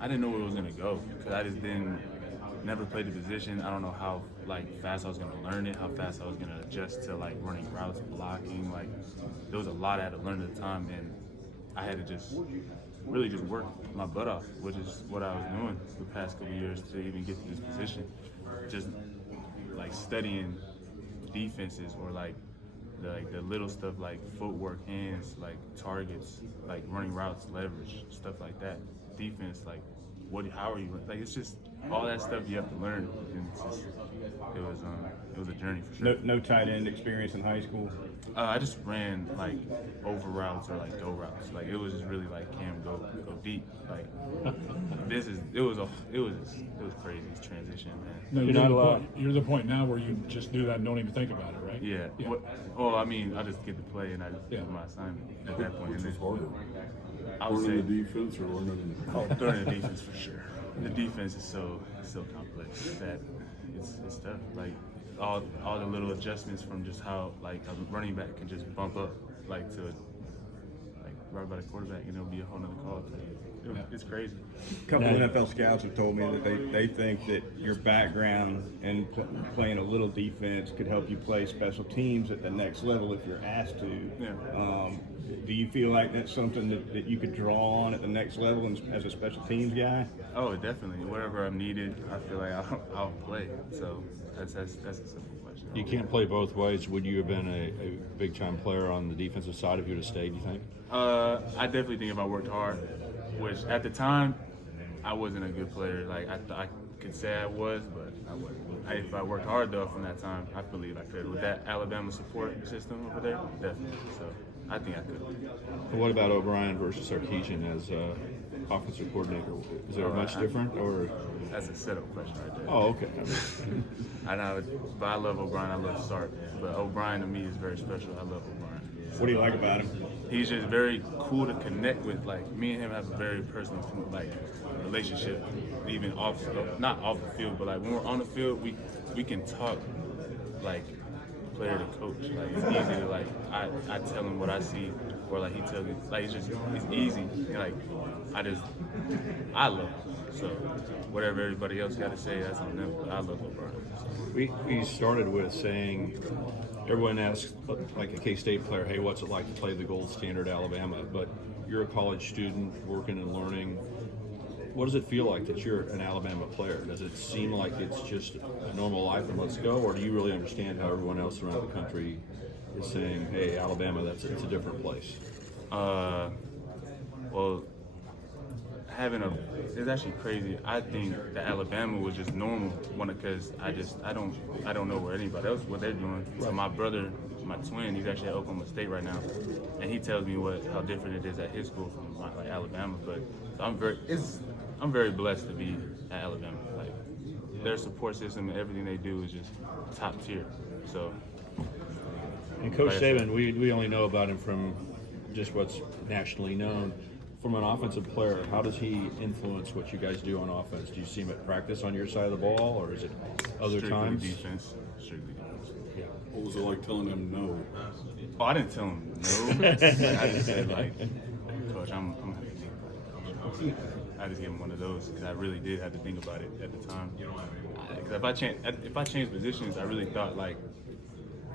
I didn't know where it was gonna go because I just didn't never played the position. I don't know how fast I was gonna learn it, how fast I was gonna adjust to running routes, blocking. There was a lot I had to learn at the time, and I had to just really just work my butt off, which is what I was doing the past couple years to even get to this position. Just studying defenses or the little stuff like footwork, hands, targets, running routes, leverage, stuff like that. Defense, how are you? It's just all that stuff you have to learn, and it was a journey for sure. No tight end experience in high school. I just ran over routes or go routes. It was just really Cam go deep. It was crazy, this transition, man. No, you're the point now where you just do that and don't even think about it, right? Yeah. Well, I mean, I just get to play and I just do my assignment at that point. Which was harder? I would say learning the defense or learning? Learning the defense for sure. The defense is so complex that it's tough. All the little adjustments from just how a running back can just bump up to right by the quarterback, and it'll be a whole nother call. It's crazy. A couple of NFL scouts have told me that they think that your background and playing a little defense could help you play special teams at the next level if you're asked to. Yeah. Do you feel like that's something that you could draw on at the next level as a special teams guy? Oh, definitely. Wherever I'm needed, I feel like I'll play. So that's a simple question. You can't play both ways. Would you have been a big-time player on the defensive side if you would have stayed, you think? I definitely think if I worked hard, which at the time, I wasn't a good player. I could say I was, but I wasn't. If I worked hard, though, from that time, I believe I could. With that Alabama support system over there, definitely. So I think I could. What about O'Brien versus Sarkisian as offensive coordinator? Is there much different, or? That's a setup question right there. Oh, okay. I know, but I love O'Brien. I love Sark. But O'Brien to me is very special. I love O'Brien. What do you like about him? He's just very cool to connect with. Me and him have a very personal relationship, even not off the field, but when we're on the field, we can talk player to coach. It's easy to I tell him what I see, or he tells me. It's easy. I love him. So whatever everybody else got to say, that's on them. But I love O'Brien. We started with saying everyone asks a K-State player, hey, what's it like to play the gold standard Alabama? But you're a college student working and learning. What does it feel like that you're an Alabama player? Does it seem like it's just a normal life and let's go, or do you really understand how everyone else around the country is saying, hey, Alabama, it's a different place? Well, it's actually crazy. I think that Alabama was just normal because I don't know where anybody else what they're doing. So my brother, my twin, he's actually at Oklahoma State right now, and he tells me how different it is at his school from Alabama. But I'm very blessed to be at Alabama. Their support system and everything they do is just top tier. So. And Coach Saban, we only know about him from just what's nationally known. From an offensive player, how does he influence what you guys do on offense? Do you see him at practice on your side of the ball, or is it other times? Strictly defense. Yeah. What was it like telling him no? Oh, I didn't tell him no. I just said Coach, I'm happy. I just gave him one of those because I really did have to think about it at the time. Because if I changed positions, I really thought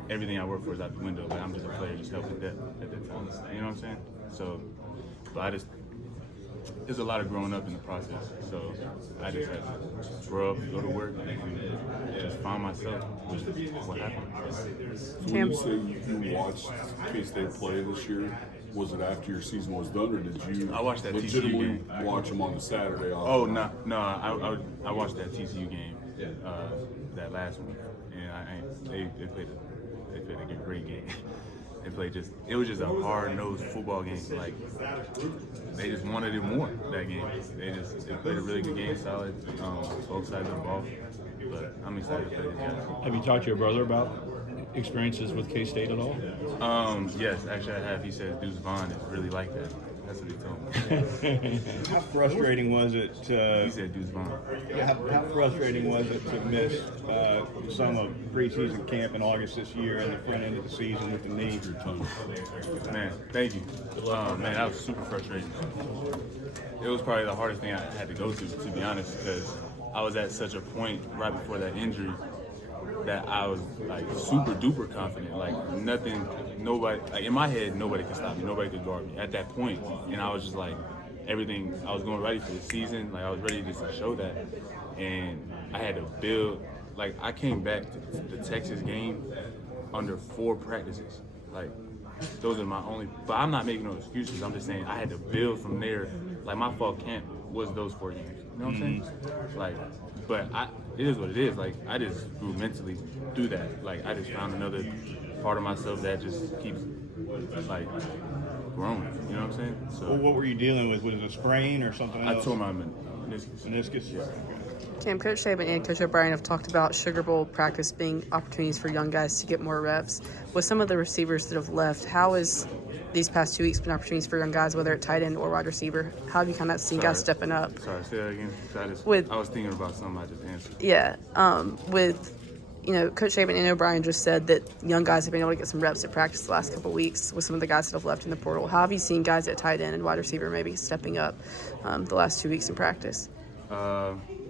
everything I work for is out the window. I'm just a player, just helping depth at that time. You know what I'm saying? So, but there's a lot of growing up in the process. So I just had to grow up, go to work, and just find myself, which is what happened. So when you say you watched K-State play this year, was it after your season was done, or did you I watched that TCU legitimately game. watch them on the Saturday? Oh, no, I watched that TCU game, that last one, and they played a great game. It was just a hard-nosed football game. They just wanted it more, that game. They played a really good game, solid, both sides of the ball. But I'm excited to play these guys. Have you talked to your brother about experiences with K-State at all? Yes, actually I have. He said Deuce Vaughn is really like that. That's what he told me. How frustrating was it He said Deuce Vaughn. how frustrating was it to miss some of preseason camp in August this year and the front end of the season with the knee? Man, thank you. Man, that was super frustrating. It was probably the hardest thing I had to go through, to be honest, because I was at such a point right before that injury that I was like super duper confident. Like nobody, like in my head, nobody could stop me. Nobody could guard me at that point. And I was just like, everything, I was going ready for the season. Like I was ready just to show that. And I had to build, like I came back to the Texas game under 4 practices. Like those are my only, but I'm not making no excuses. I'm just saying I had to build from there. Like my fall camp was those 4 games. You know what I'm saying? Like, but it is what it is. Like I just grew mentally through that. Like I just found another part of myself that just keeps like growing. You know what I'm saying? So Well, what were you dealing with? Was it a sprain or something I else? tore my meniscus. Meniscus? Yeah. Tim, Coach Saban and Coach O'Brien have talked about Sugar Bowl practice being opportunities for young guys to get more reps. With some of the receivers that have left, how has these past 2 weeks been opportunities for young guys, whether at tight end or wide receiver? How have you kind of seen guys stepping up? Sorry, say that again. I was thinking about something I just answered. Yeah, with Coach Saban and O'Brien just said that young guys have been able to get some reps at practice the last couple of weeks with some of the guys that have left in the portal. How have you seen guys at tight end and wide receiver maybe stepping up the last 2 weeks in practice?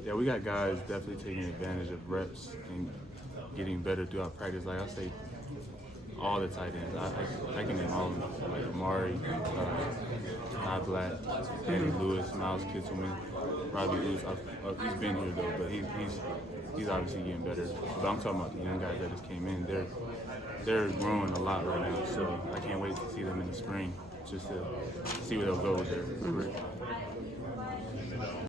Yeah, we got guys definitely taking advantage of reps and getting better throughout practice. Like I say, all the tight ends. I can name all of them. Like Amari, Todd Black, Danny Lewis, Miles Kitselman, Robbie Ouz. He's been here though, but he's obviously getting better. But I'm talking about the young guys that just came in. They're growing a lot right now, so I can't wait to see them in the spring just to see where they'll go with their career.